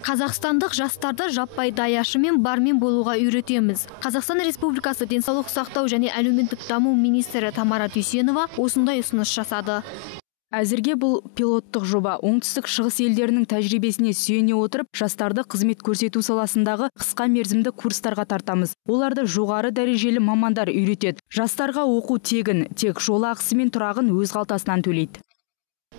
Қазақстандық жастарды жаппай даяшы мен бармен болуға үйретеміз. Қазақстан Республикасы денсаулық сақтау және әлеуметтік даму министрі Тамара Дүйсенова осындай ұсыныс жасады. Әзірге бұл пилоттық жоба оңтүстік шығыс елдерінің тәжірибесіне сүйене отырып, жастарды қызмет көрсету саласындағы қысқа мерзімді курстарға тартамыз. Оларды жоғары дәрежелі мамандар үйретеді. Жастарға оқу тегін, тек жол ақысы мен тұрағын өз қалтасынан төлейді.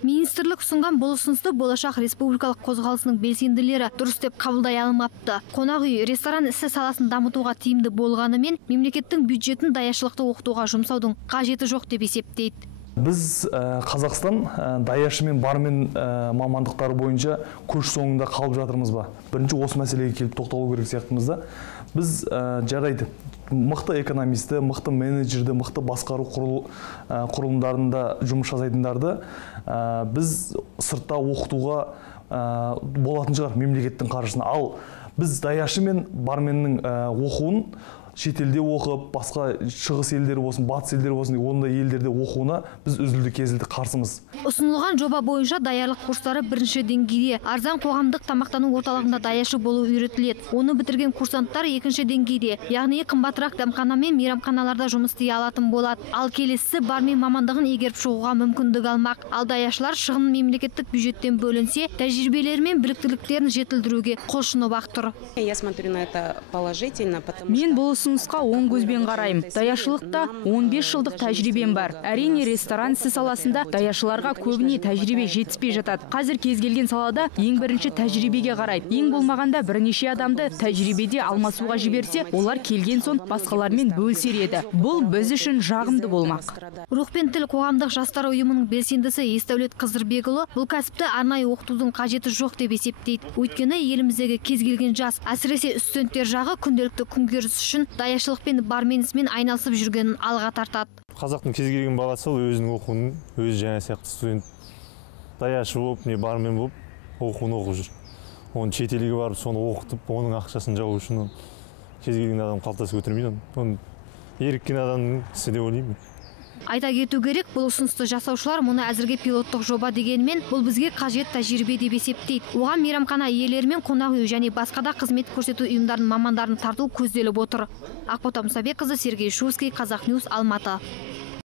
Министрлік ұсынған бұл ұсынысты болашақ республикалық қозғалысының белсенділері дұрыс деп қабылдай алмапты. Қонақ үй, ресторан ісі саласын дамытуға тиімді болғанымен, мемлекеттің бюджетін даяшылықты оқытуға жұмсаудың қажеті жоқ деп есептейді. Біз Қазақстан даяшы мен бармен мамандықтары бойынша көш соңында қалып жатырмыз ба? Бірінші осы мәселеге келіп тоқталу керек сияқтымыз да. Біз жарайды, мықты экономисті, мықты менеджерді, мықты басқару құрылымдарында жұмыс жасайтындарды біз сыртта оқытуға болатын шығар мемлекеттің қаржысына. Ал біз даяшы мен барменнің оқуын шетелде оқып, басқа шығыс елдері болсын, батыс елдері болсын, ондай елдерде оқуына біз үзілді-кесілді қарсымыз. Ұсынылған жоба бойынша даярлық курстары бірінші деңгейде, арзан қоғамдық тамақтану орталығында даяшы болу үйретіледі. Оны бітірген курсанттар екінші деңгейде, яғни қымбатырақ дәмхана мен мейрамханаларда жұмыс істей алатын болады. Ал келесі бармен мамандығын игеріп шығуға мүмкіндік алмақ. Ал даяшылар шығын мемлекеттік бюджеттен бөлінсе, тәжірибелері мен біліктіліктерін жетілдіруге құлшынып тұр. Мен бұл ұсынысқа оң көзбен қараймын. Даяшылықта 15 жылдық тәжірибем бар. Әрине, ресторан ісі саласында даяшыларға көбіне тәжірибе жетіспей жатады. Қазір кез келген салада ең бірінші тәжірибеге қарайды. Ең болмағанда бірнеше адамды тәжірибеде алмасуға жіберсе, олар келген соң басқалармен бөлісер еді. Бұл біз үшін жағымды болмақ. Рух пен тіл қоғамдық жастар ұйымының белсендісі Есдәулет Қызырбекұлы бұл кәсіпті арнайы оқытудың қажеті жоқ деп есептейді. Өйткені еліміздегі кез келген жас, әсіресе студенттер жағы күнделікті күнкөріс үшін даяшылықпен барменісімен айналысып жүргенін алға тартады. Қазақтың кез келген баласы өзінің оқуын, өзі жаңа сияқты студент даяшы болып, не бармен болып, оқуын оқып жүр. Оны шетелге барып, соны оқытып, оның ақшасын жау үшін кез келген адам қалтасы көтермейді. Оны еріккен адамның ісі деп ойлаймын. Айта кету керек, бұл ұсынысты жасаушылар мұны әзірге пилоттық жоба дегенмен, бұл бізге қажет тәжірибе деп есептейді. Оған мейрамхана иелері мен қонақ үй және басқа да қызмет көрсету ұйымдарының мамандарын тарту көзделіп отыр. Ақбота Мұсабекқызы, Сергей Шуйский, Қазақньюс, Алматы.